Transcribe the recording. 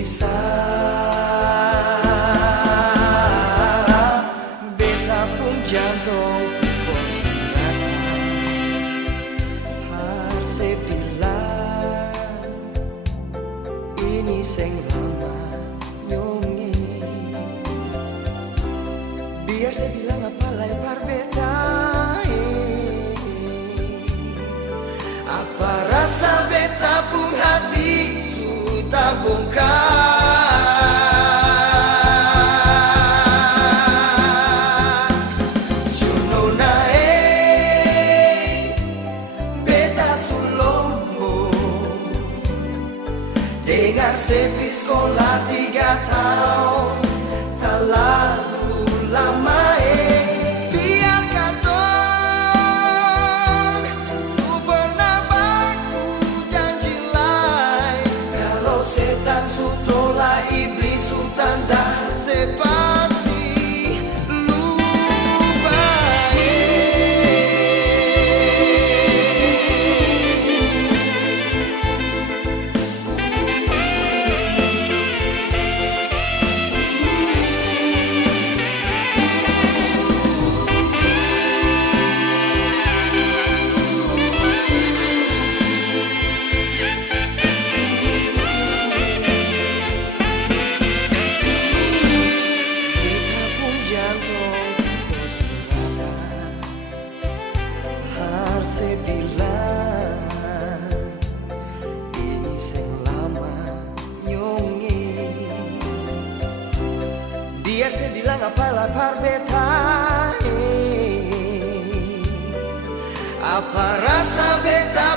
bisa beta pun jantung bos harus bilang ini sing lama nyongi biar saya bilang apa lebar beta apa rasa beta pun hati sudah bongkar dengan sepi sekolah 3 tahun terlalu lama biarkan dong su pernah baku janji lain kalau setan su tolak iblis su tanda sepasti biar saya bilang apa lapar beta apa rasa beta